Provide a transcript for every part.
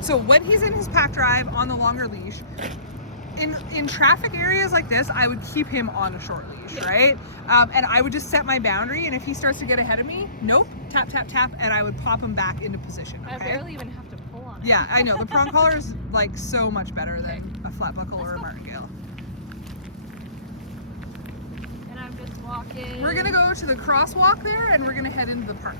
So when he's in his pack drive on the longer leash, in traffic areas like this, I would keep him on a short leash, right? And I would just set my boundary, and if he starts to get ahead of me, nope, tap, tap, tap, and I would pop him back into position, okay? I barely even have to pull on it. Yeah, I know. The prong collar is like so much better than a flat buckle or a martingale. And I'm just walking. We're gonna go to the crosswalk there, and we're gonna head into the park.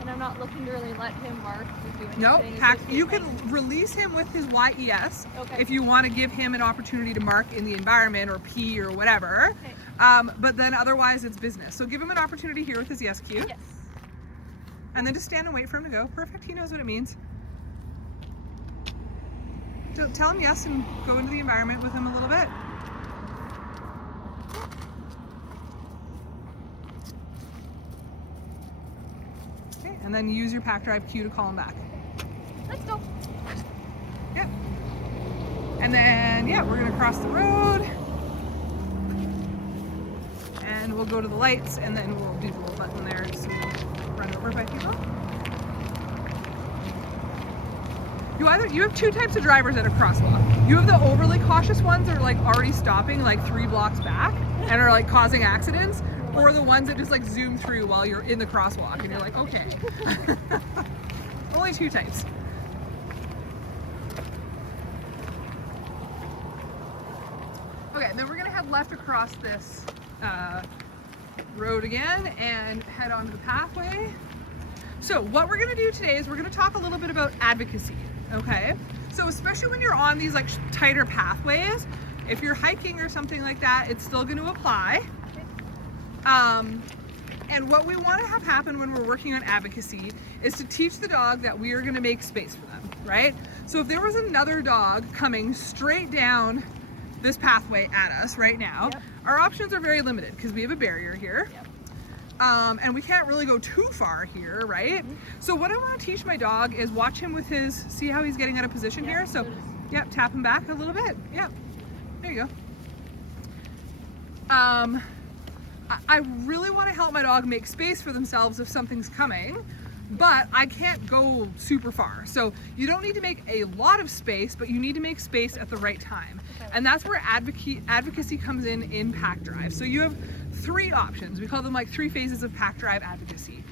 And I'm not looking to really let him mark or do anything. No, It's just you like- can release him with his YES Okay. if you want to give him an opportunity to mark in the environment or pee or whatever. Okay. But then otherwise it's business. So give him an opportunity here with his yes cue. Yes. And then just stand and wait for him to go. Perfect, he knows what it means. Tell him yes and go into the environment with him a little bit. Okay, and then use your pack drive cue to call him back. Let's go. Yep. And then, yeah, we're gonna cross the road. And we'll go to the lights, and then we'll do the little button there just so we don't run over by people. You have two types of drivers at a crosswalk. You have the overly cautious ones that are like already stopping like 3 blocks back and are like causing accidents, or the ones that just like zoom through while you're in the crosswalk and you're like, okay. Only 2 types. Okay, and then we're gonna head left across this road again and head onto the pathway. So what we're gonna do today is we're gonna talk a little bit about advocacy, okay? So especially when you're on these like tighter pathways, if you're hiking or something like that, it's still gonna apply. And what we wanna have happen when we're working on advocacy is to teach the dog that we are gonna make space for them, right? So if there was another dog coming straight down this pathway at us right now, Yep. our options are very limited because we have a barrier here. Yep. And we can't really go too far here, right? So what I want to teach my dog is watch him with his, see how he's getting out of position Yeah, here? So, so yep, tap him back a little bit. Yep, there you go. I really want to help my dog make space for themselves if something's coming, but I can't go super far. So you don't need to make a lot of space, but you need to make space at the right time. Okay. And that's where advocacy comes in pack drive. So you have 3 options. We call them like 3 phases of pack drive advocacy.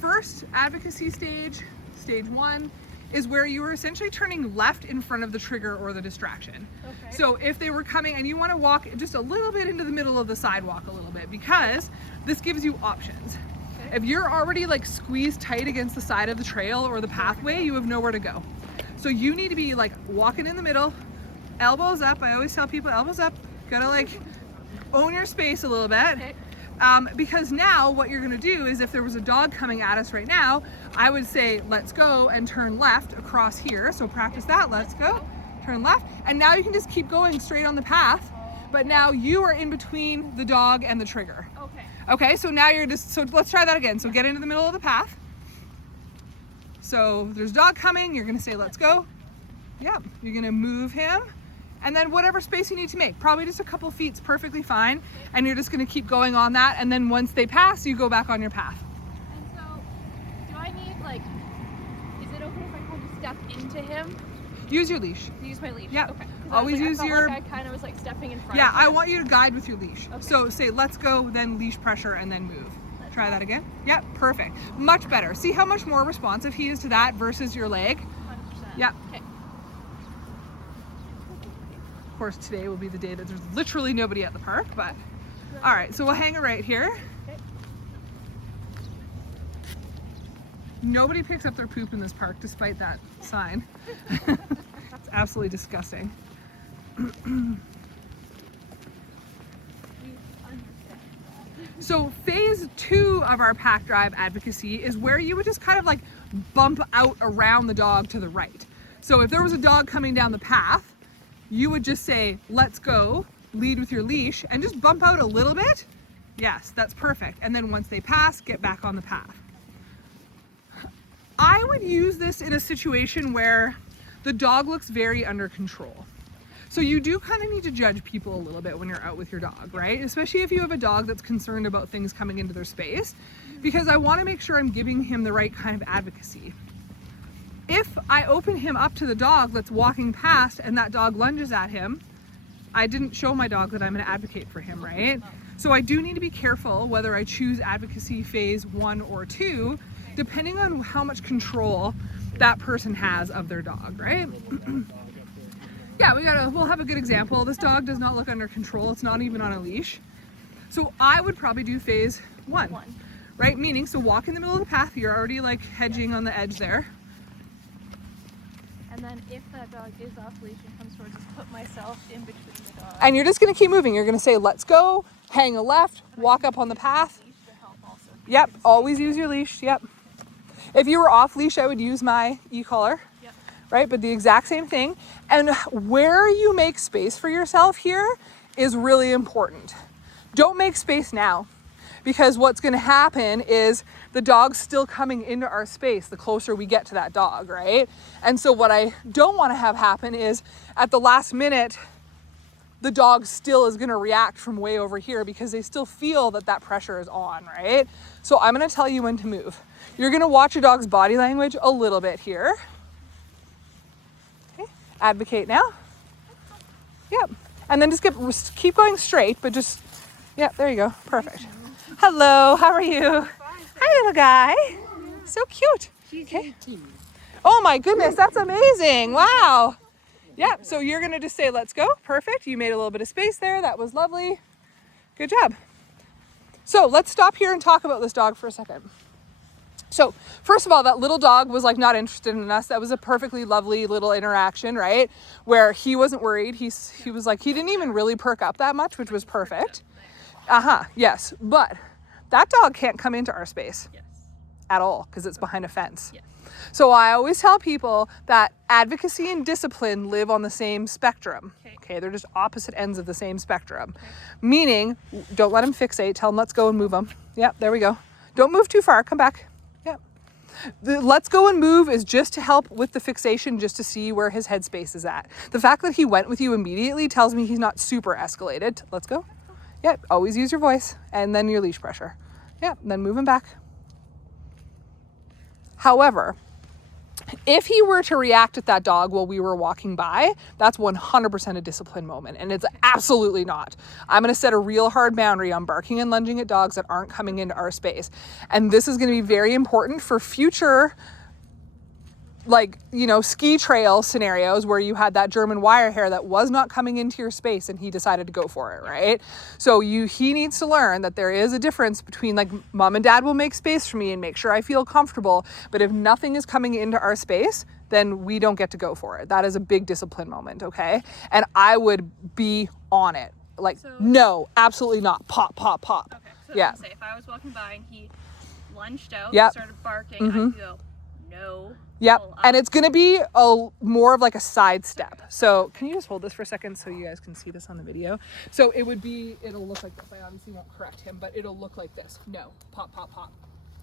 First advocacy stage 1, is where you are essentially turning left in front of the trigger or the distraction. Okay. So if they were coming and you want to walk just a little bit into the middle of the sidewalk a little bit, because this gives you options. Okay. If you're already like squeezed tight against the side of the trail or the pathway, you have nowhere to go. So you need to be like walking in the middle, elbows up. I always tell people elbows up, gotta like own your space a little bit. Okay. Because now what you're gonna do is if there was a dog coming at us right now, I would say, let's go and turn left across here. So practice that, let's go, turn left. And now you can just keep going straight on the path, but now you are in between the dog and the trigger. Okay. Okay, so now you're just, so let's try that again. So get into the middle of the path. So there's a dog coming, you're gonna say, let's go. Yep, you're gonna move him. And then whatever space you need to make, probably just a couple feet's perfectly fine. And you're just gonna keep going on that. And then once they pass, you go back on your path. And so, do I need like, is it okay if I kind of step into him? Use your leash. Use my leash? Yeah. Okay. 'Cause Always I use felt your- like I kind of was like stepping in front Yeah, of I him. want you to guide with your leash. Okay. So say, let's go, then leash pressure, and then move. Let's Try go. that again. Yep, perfect. Much better. See how much more responsive he is to that versus your leg? 100%. Yeah. Okay. Of course, today will be the day that there's literally nobody at the park, but all right, so we'll hang it right here. Okay. Nobody picks up their poop in this park despite that sign. It's absolutely disgusting. We understand that. So phase 2 of our pack drive advocacy is where you would just kind of like bump out around the dog to the right. So if there was a dog coming down the path, you would just say, let's go, lead with your leash, and just bump out a little bit. Yes, that's perfect. And then once they pass, get back on the path. I would use this in a situation where the dog looks very under control. So you do kind of need to judge people a little bit when you're out with your dog, right? Especially if you have a dog that's concerned about things coming into their space, because I want to make sure I'm giving him the right kind of advocacy. If I open him up to the dog that's walking past and that dog lunges at him, I didn't show my dog that I'm going to advocate for him, right? So I do need to be careful whether I choose advocacy phase 1 or 2, depending on how much control that person has of their dog, right? Yeah, we'll have a good example. This dog does not look under control. It's not even on a leash. So I would probably do phase 1, right? Meaning, so walk in the middle of the path. You're already like hedging on the edge there. And then if that dog is off leash and comes forward, just put myself in between the dog. And you're just gonna keep moving. You're gonna say, let's go, hang a left, walk up on the path. Yep, always use your leash, yep. If you were off leash, I would use my e-collar. Right, but the exact same thing. And where you make space for yourself here is really important. Don't make space now, because what's going to happen is the dog's still coming into our space the closer we get to that dog, right? And so what I don't want to have happen is at the last minute, the dog still is going to react from way over here because they still feel that that pressure is on, right? So I'm going to tell you when to move. You're going to watch your dog's body language a little bit here. Advocate now. Yep. And then just keep going straight, but just, yep, there you go. Perfect. Hello, how are you? Hi, little guy. So cute. Okay. Oh my goodness, that's amazing. Wow. Yep, so you're gonna just say, let's go. Perfect. You made a little bit of space there. That was lovely. Good job. So let's stop here and talk about this dog for a second. So first of all, that little dog was like not interested in us. That was a perfectly lovely little interaction, right? Where he wasn't worried. He was like, he didn't even really perk up that much, which was perfect. Yes. But that dog can't come into our space at all because it's behind a fence. So I always tell people that advocacy and discipline live on the same spectrum. Okay, they're just opposite ends of the same spectrum. Meaning, don't let him fixate. Tell him, let's go and move him. Yep, there we go. Don't move too far. Come back. The let's go and move is just to help with the fixation, just to see where his headspace is at. The fact that he went with you immediately tells me he's not super escalated. Let's go. Yep, always use your voice and then your leash pressure. Yep, then move him back. However, if he were to react at that dog while we were walking by, that's 100% a discipline moment. And it's absolutely not. I'm going to set a real hard boundary on barking and lunging at dogs that aren't coming into our space. And this is going to be very important for future, like, ski trail scenarios where you had that German wire hair that was not coming into your space and he decided to go for it, right? So he needs to learn that there is a difference between, like, mom and dad will make space for me and make sure I feel comfortable, but if nothing is coming into our space, then we don't get to go for it. That is a big discipline moment, okay? And I would be on it. Like, no, absolutely not. Pop, pop, pop. Okay, Yeah. Say if I was walking by and he lunged out Yep. and started barking, I'd go, no. Yep, and it's going to be more of like a side step. So can you just hold this for a second so you guys can see this on the video? So it'll look like this. I obviously won't correct him, but it'll look like this. No, pop, pop, pop.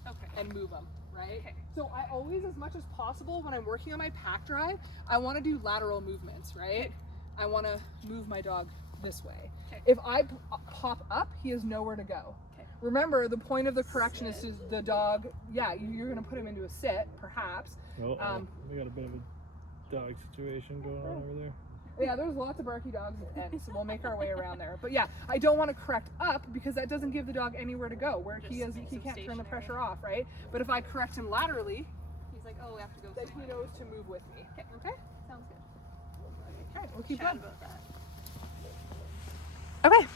Okay. And move him, right? Okay. So I always, as much as possible, when I'm working on my pack drive, I want to do lateral movements, right? Okay. I want to move my dog this way. Okay. If I pop up, he has nowhere to go. Okay. Remember, the point of the correction is to the dog, you're going to put him into a sit, perhaps. We got a bit of a dog situation going on over there. Yeah, there's lots of barky dogs and so we'll make our way around there. But yeah, I don't want to correct up because that doesn't give the dog anywhere to go where he can't turn the pressure off, right? But if I correct him laterally, he's like, oh, we have to go. Then he knows to move with me. Okay? Sounds good. Okay, we'll keep Chat going. about that. Okay.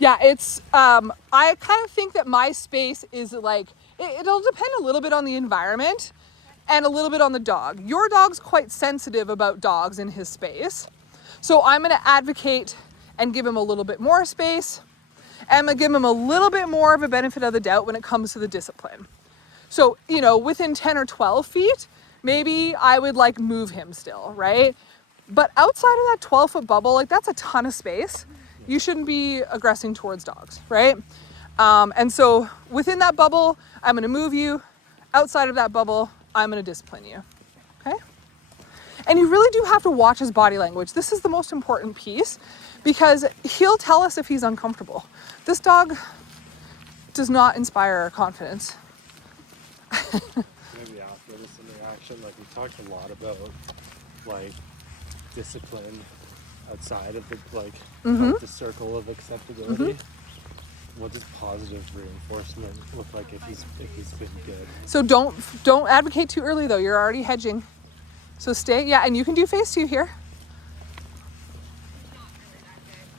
Yeah, it's, I kind of think that my space is like, it'll depend a little bit on the environment and a little bit on the dog. Your dog's quite sensitive about dogs in his space. So I'm going to advocate and give him a little bit more space. And I'm going to give him a little bit more of a benefit of the doubt when it comes to the discipline. So, within 10 or 12 feet, maybe I would like move him still, right? But outside of that 12-foot bubble, like that's a ton of space. You shouldn't be aggressing towards dogs, right? And so within that bubble, I'm going to move you. Outside of that bubble, I'm going to discipline you. Okay? And you really do have to watch his body language. This is the most important piece because he'll tell us if he's uncomfortable. This dog does not inspire confidence. Maybe after this interaction, like we talked a lot about like discipline outside of the the circle of acceptability. What does positive reinforcement look like if he's been good? So don't advocate too early though. You're already hedging. So stay, yeah, and you can do phase 2 here.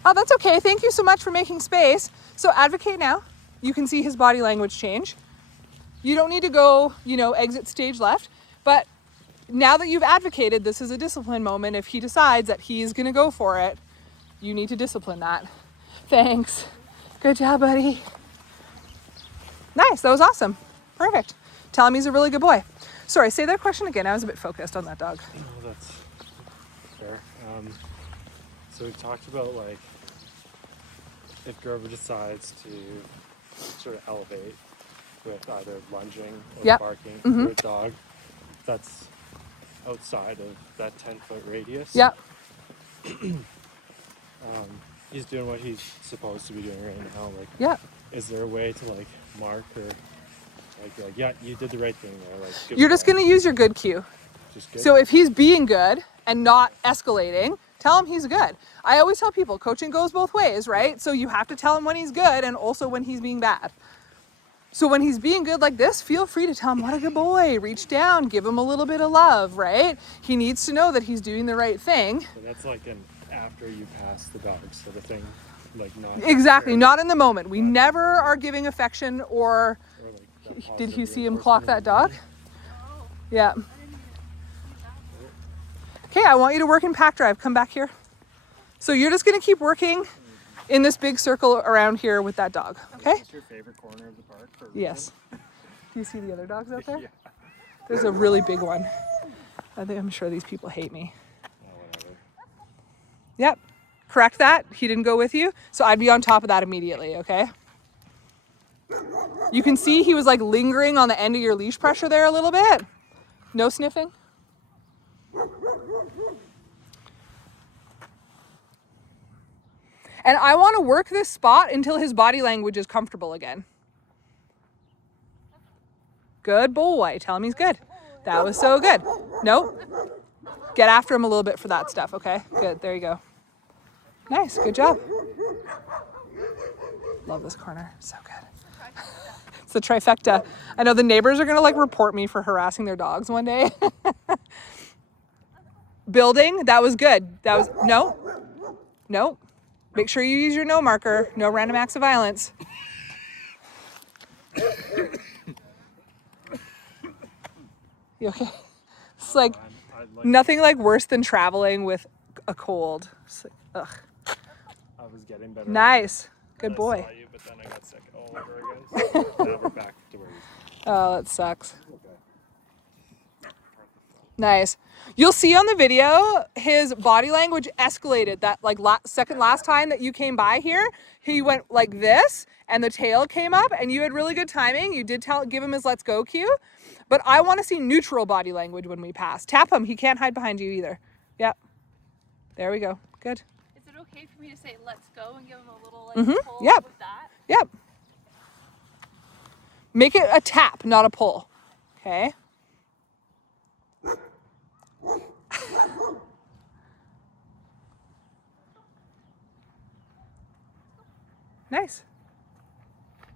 Oh, that's okay. Thank you so much for making space. So advocate now. You can see his body language change. You don't need to go, exit stage left, but now that you've advocated, this is a discipline moment. If he decides that he's gonna go for it, you need to discipline that. Thanks. Good job, buddy. Nice, that was awesome. Perfect. Tell him he's a really good boy. Sorry, say that question again. I was a bit focused on that dog. Oh, that's fair. So we talked about like if Grover decides to sort of elevate with either lunging or barking to a dog that's outside of that 10-foot radius. Yep. He's doing what he's supposed to be doing right now. Like, Yep. is there a way to like mark or like yeah, you did the right thing there. Like, good You're just boy. gonna use your good cue. Just good. So if he's being good and not escalating, tell him he's good. I always tell people coaching goes both ways, right? So you have to tell him when he's good and also when he's being bad. So when he's being good like this, feel free to tell him, what a good boy, reach down, give him a little bit of love, right? He needs to know that he's doing the right thing. So that's like an after you pass the dog sort of thing, like not Exactly, not in the moment. We never are giving affection or like that did you positive see him clock that dog? Oh, Yeah. I didn't even see that. Okay, I want you to work in pack drive. Come back here. So you're just gonna keep working in this big circle around here with that dog, okay? Is this your favorite corner of the park? For a Yes. Do you see the other dogs out there? reason? Yeah. There's a really big one. I'm sure these people hate me. Oh, whatever. Yep. Correct that. He didn't go with you. So I'd be on top of that immediately, okay? You can see he was like lingering on the end of your leash pressure there a little bit. No sniffing. And I want to work this spot until his body language is comfortable again. Good boy. Tell him he's good. That was so good. Nope. Get after him a little bit for that stuff, okay? Good. There you go. Nice. Good job. Love this corner. So good. It's the trifecta. I know the neighbors are going to like report me for harassing their dogs one day. Building. That was good. That was, no. No. Make sure you use your no marker. No random acts of violence. You okay? It's like nothing like worse than traveling with a cold. It's like, ugh. I was getting better. Nice. Good I boy. saw you, but then I got sick all over again. So now we're back to where we Oh, that sucks. okay. Nice. You'll see on the video, his body language escalated. That like second last time that you came by here, he went like this and the tail came up and you had really good timing. You did give him his let's go cue, but I want to see neutral body language when we pass. Tap him. He can't hide behind you either. Yep. There we go. Good. Is it okay for me to say let's go and give him a little like pull Yep. with that? Yep. Make it a tap, not a pull. Okay. Nice.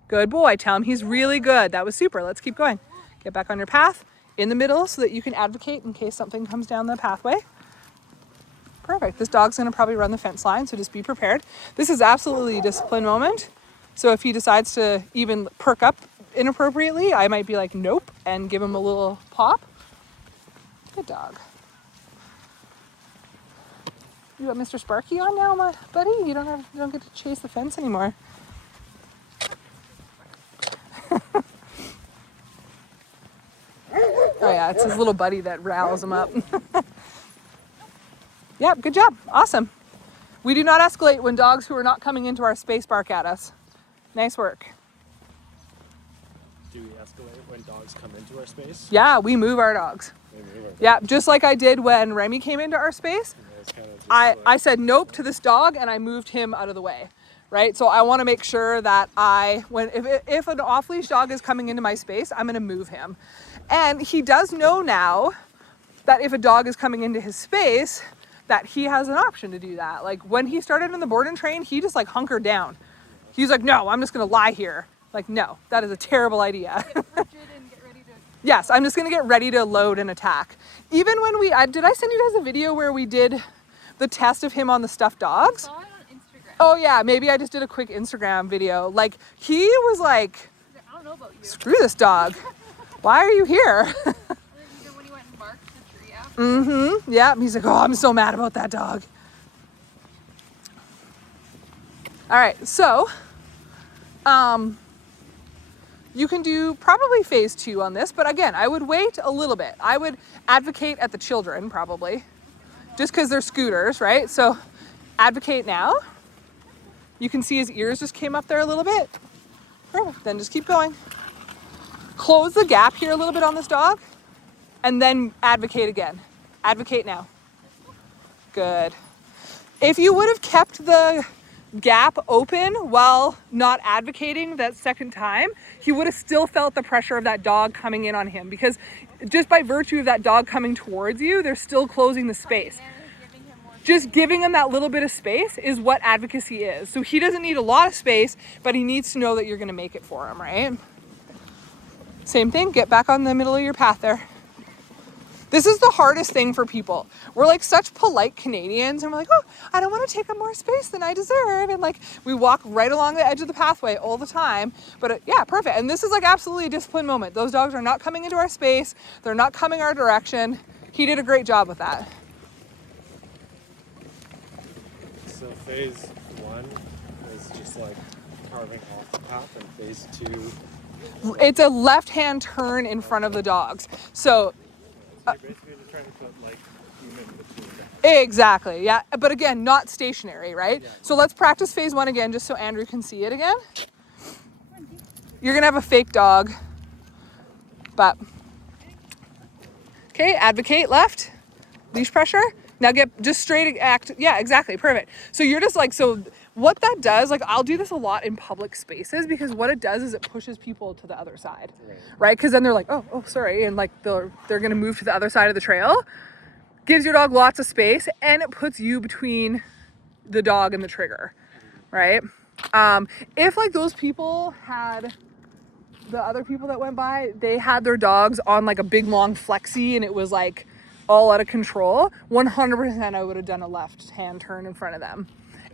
Good boy. Tell him he's really good. That was super. Let's keep going. Get back on your path in the middle so that you can advocate in case something comes down the pathway. Perfect. This dog's going to probably run the fence line, so just be prepared. This is absolutely a discipline moment. So if he decides to even perk up inappropriately, I might be like, nope, and give him a little pop. Good dog. You got Mr. Sparky on now, my buddy? You don't get to chase the fence anymore. Oh yeah, it's his little buddy that riles him up. Yep, good job. Awesome. We do not escalate when dogs who are not coming into our space bark at us. Nice work. do we escalate when dogs come into our space? Yeah, we move our dogs. We move our dogs. Yeah, just like I did when Remy came into our space. And it's kinda just I like- said nope to this dog and I moved him out of the way, right? So I want to make sure that if an off-leash dog is coming into my space, I'm going to move him. And he does know now that if a dog is coming into his space, that he has an option to do that. Like when he started in the board and train, he just like hunkered down. He's like, no, I'm just going to lie here. Like, no, that is a terrible idea. Get frigid and get ready to. Yes, I'm just going to get ready to load and attack. Even when did I send you guys a video where we did the test of him on the stuffed dogs? Saw it on Instagram. Oh yeah, maybe I just did a quick Instagram video. Like he was like, I don't know about you. screw this dog. Why are you here? Even when he went and barked the tree after. Mm-hmm. Yeah, he's like, oh, I'm so mad about that dog. All right, so you can do probably phase 2 on this, but again, I would wait a little bit. I would advocate at the children probably, just because they're scooters, right? So advocate now. You can see his ears just came up there a little bit. Perfect. Then just keep going. Close the gap here a little bit on this dog, and then advocate again. Advocate now. Good. If you would have kept the gap open while not advocating that second time, he would have still felt the pressure of that dog coming in on him, because just by virtue of that dog coming towards you, they're still closing the space. Just giving him that little bit of space is what advocacy is. So he doesn't need a lot of space, but he needs to know that you're going to make it for him, right? Same thing, get back on the middle of your path there. This is the hardest thing for people. We're like such polite Canadians and we're like, oh, I don't want to take up more space than I deserve. And like we walk right along the edge of the pathway all the time. But yeah, perfect. And this is like absolutely a disciplined moment. Those dogs are not coming into our space. They're not coming our direction. He did a great job with that. So phase 1 is just like carving off the path, and phase 2. It's a left-hand turn in front of the dogs. So You're basically just trying to put like human between them. exactly, yeah. But again, not stationary, right? Yeah. So let's practice phase 1 again, just so Andrew can see it again. You're gonna have a fake dog, but okay. Advocate left, leash pressure. Now get just straight act. Yeah, exactly, perfect. So you're just like, so what that does, like I'll do this a lot in public spaces, because what it does is it pushes people to the other side, right? Because then they're like, oh, sorry, and like they're gonna move to the other side of the trail. Gives your dog lots of space, and it puts you between the dog and the trigger, right? If like those people had, the other people that went by, they had their dogs on like a big long flexi and it was like all out of control, 100% I would have done a left hand turn in front of them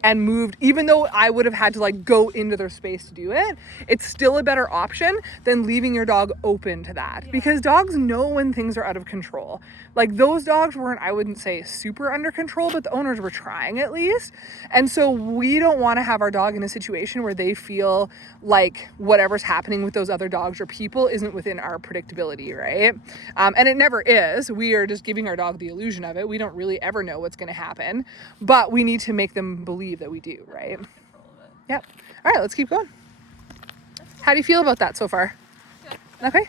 and moved. Even though I would have had to like go into their space to do it, it's still a better option than leaving your dog open to that. Yeah. Because dogs know when things are out of control. Like those dogs weren't, I wouldn't say super under control, but the owners were trying at least. And so we don't want to have our dog in a situation where they feel like whatever's happening with those other dogs or people isn't within our predictability, right? And it never is. We are just giving our dog the illusion of it. We don't really ever know what's going to happen, but we need to make them believe that we do, right? Yep. All right, let's keep going. How do you feel about that so far? Good. Okay. I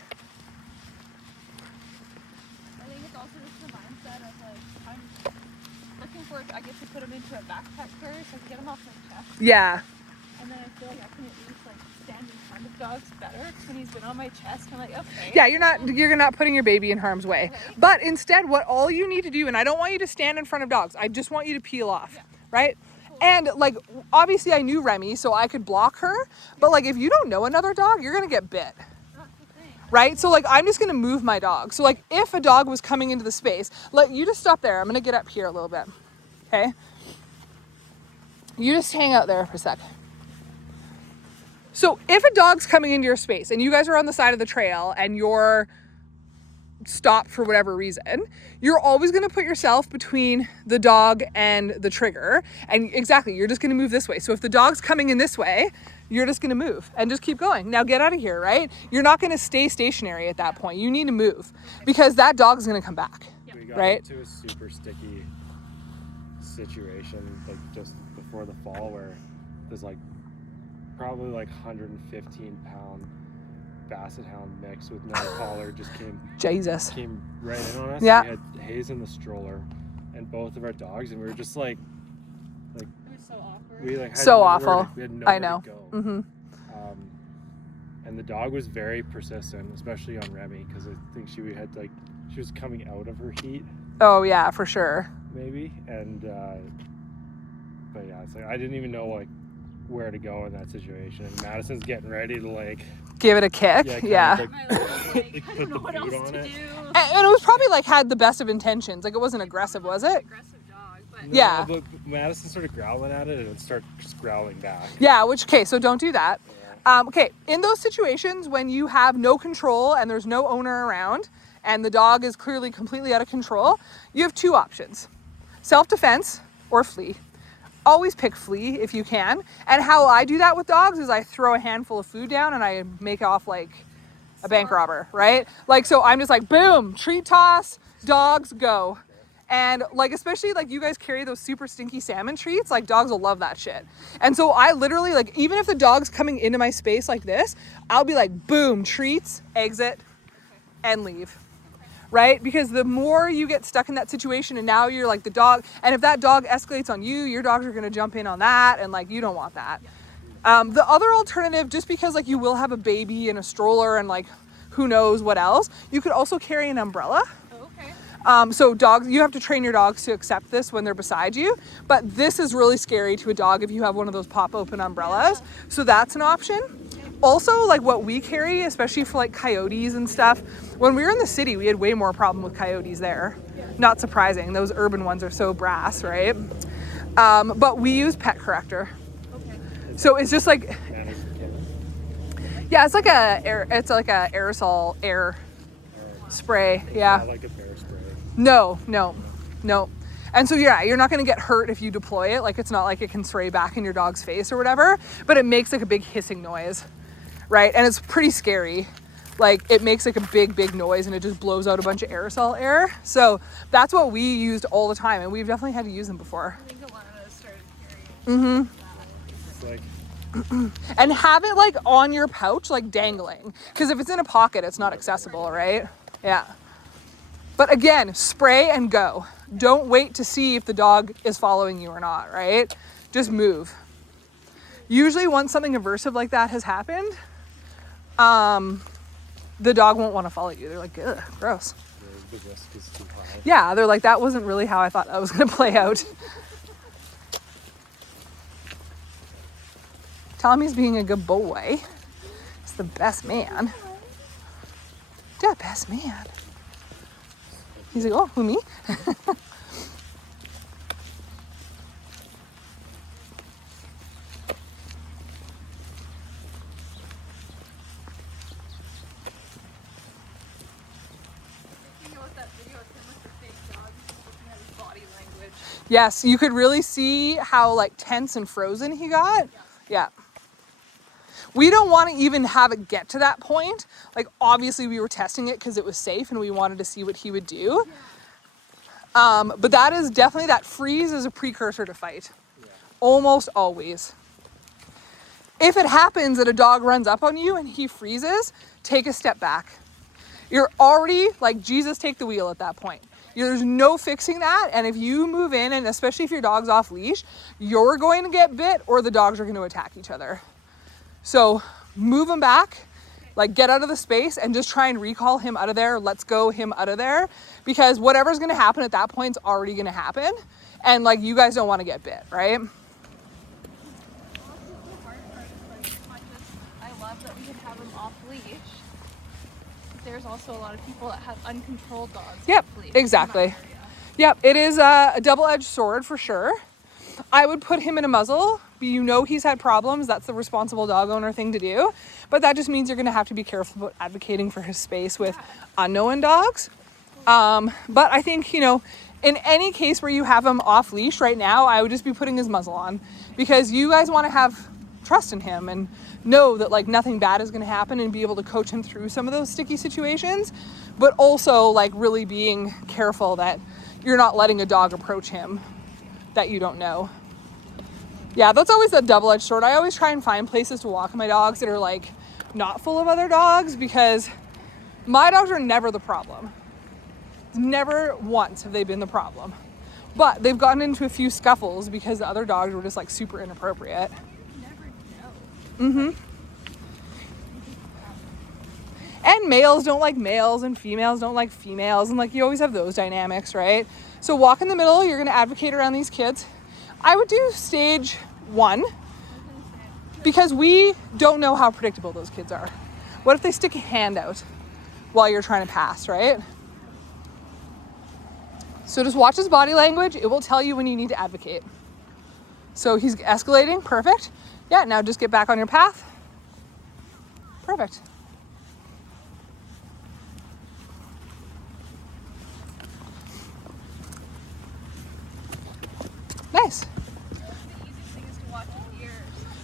think it's also just the mindset of like, I'm looking for, I get to put him into a backpack carrier so I can get him off my chest. Yeah. And then I feel like I can at least like stand in front of dogs better when he's been on my chest. I'm like, okay. Yeah, you're not putting your baby in harm's way. Right. But instead, what all you need to do, and I don't want you to stand in front of dogs, I just want you to peel off, right? And like, obviously I knew Remy, so I could block her, but like, if you don't know another dog, you're gonna get bit, That's the thing. right? So like, I'm just gonna move my dog. So like, if a dog was coming into the space, let you just stop there. I'm gonna get up here a little bit, okay? You just hang out there for a sec. So if a dog's coming into your space and you guys are on the side of the trail and you're stopped for whatever reason, you're always going to put yourself between the dog and the trigger. And exactly, you're just going to move this way. So if the dog's coming in this way, you're just going to move and just keep going. Now get out of here, right? You're not going to stay stationary at that point. You need to move because that dog's going to come back, We got right? into a super sticky situation like just before the fall where there's like probably like 115-pound basset hound mix with no collar just Jesus. came right in on us. Yeah. We had Hayes in the stroller and both of our dogs, and we were just like It was so awkward. we like had So nowhere awful. we had nowhere I know. to go. Mm-hmm. And the dog was very persistent, especially on Remy, because I think she was coming out of her heat Oh yeah, for sure. maybe, and but yeah, it's like I didn't even know like where to go in that situation. And Madison's getting ready to like Give it a kick. kind Yeah. of, My little, like, I put don't know the what boot else on to it. do. And it was probably like had the best of intentions. Like it wasn't aggressive, was it? Aggressive dog, but No, Yeah. but Madison started growling at it and it started just growling back. Yeah, okay, so don't do that. Yeah. Okay, in those situations when you have no control and there's no owner around and the dog is clearly completely out of control, you have two options. Self-defense or flee. Always pick flee if you can. And how I do that with dogs is I throw a handful of food down and I make off like a bank robber, right? Like, so I'm just like, boom, treat toss, dogs go. And like, especially like you guys carry those super stinky salmon treats, like dogs will love that shit. And so I literally like, even if the dog's coming into my space like this, I'll be like, boom, treats, exit, and leave. Right? Because the more you get stuck in that situation and now you're like the dog, and if that dog escalates on you, your dogs are going to jump in on that, and like you don't want that. The other alternative, just because like you will have a baby in a stroller and like who knows what else, you could also carry an umbrella. okay. So dogs, you have to train your dogs to accept this when they're beside you, but this is really scary to a dog if you have one of those pop open umbrellas. So that's an option. Also, like what we carry, especially for like coyotes and stuff, when we were in the city, we had way more problem with coyotes there. Not surprising. Those urban ones are so brass, right? But we use pet corrector. Okay. So it's just like, Madison came. yeah, it's like a aerosol air spray. Yeah. Not like a bear spray. No. And so yeah, you're not gonna get hurt if you deploy it. Like it's not like it can spray back in your dog's face or whatever, but it makes like a big hissing noise, right? And it's pretty scary. Like it makes like a big noise and it just blows out a bunch of aerosol air. So that's what we used all the time, and we've definitely had to use them before. I think a lot of us started carrying It's like And have it like on your pouch, like dangling. Because if it's in a pocket, it's not accessible, right? Yeah. But again, spray and go. Don't wait to see if the dog is following you or not, right? Just move. Usually once something aversive like that has happened, the dog won't want to follow you. They're like, ugh, gross. the risk is too high. Yeah, they're like, that wasn't really how I thought that was going to play out. Tommy's being a good boy. He's the best man. The best man. He's like, oh, who, me? thinking about that video of him with the fake dog, looking at his body language. Yes, you could really see how like tense and frozen he got. Yeah. We don't want to even have it get to that point. Like obviously we were testing it because it was safe and we wanted to see what he would do. But that is definitely, that freeze is a precursor to fight. Yeah. Almost always. If it happens that a dog runs up on you and he freezes, take a step back. You're already like, Jesus, take the wheel at that point. There's no fixing that. And if you move in, and especially if your dog's off leash, you're going to get bit or the dogs are going to attack each other. So move him back, like get out of the space and just try and recall him out of there. Let's go him out of there, because whatever's going to happen at that point is already going to happen. And like, you guys don't want to get bit, right? The hard part is like, I love that we can have him off leash. There's also a lot of people that have uncontrolled dogs. Yep, off leash exactly. in my area. Yep, it is a double-edged sword for sure. I would put him in a muzzle. You know he's had problems. That's the responsible dog owner thing to do. But that just means you're going to have to be careful about advocating for his space with unknown dogs. But I think, you know, in any case where you have him off leash right now, I would just be putting his muzzle on, because you guys want to have trust in him and know that like nothing bad is going to happen, and be able to coach him through some of those sticky situations, but also like really being careful that you're not letting a dog approach him that you don't know. Yeah, that's always a double-edged sword. I always try and find places to walk my dogs that are like not full of other dogs, because my dogs are never the problem. Never once have they been the problem. But they've gotten into a few scuffles because the other dogs were just like super inappropriate. Mm-hmm. And males don't like males and females don't like females, and like you always have those dynamics, right? So walk in the middle, you're gonna advocate around these kids. I would do stage 1 because we don't know how predictable those kids are. What if they stick a hand out while you're trying to pass, right? So just watch his body language. It will tell you when you need to advocate. So he's escalating, perfect. Yeah, now just get back on your path. Perfect. Nice. The easiest thing is to watch his ears.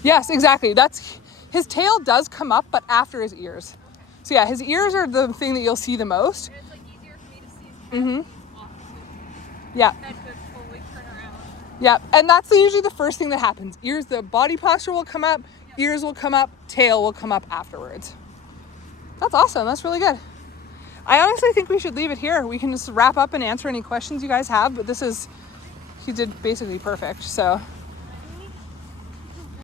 Yes, exactly. That's his tail does come up, but after his ears. So yeah, his ears are the thing that you'll see the most. And it's like easier for me to see his head off his Yeah. head could fully turn around. Yeah, and that's usually the first thing that happens. Ears, the body posture will come up, ears will come up, tail will come up afterwards. That's awesome. That's really good. I honestly think we should leave it here. We can just wrap up and answer any questions you guys have, but he did basically perfect. So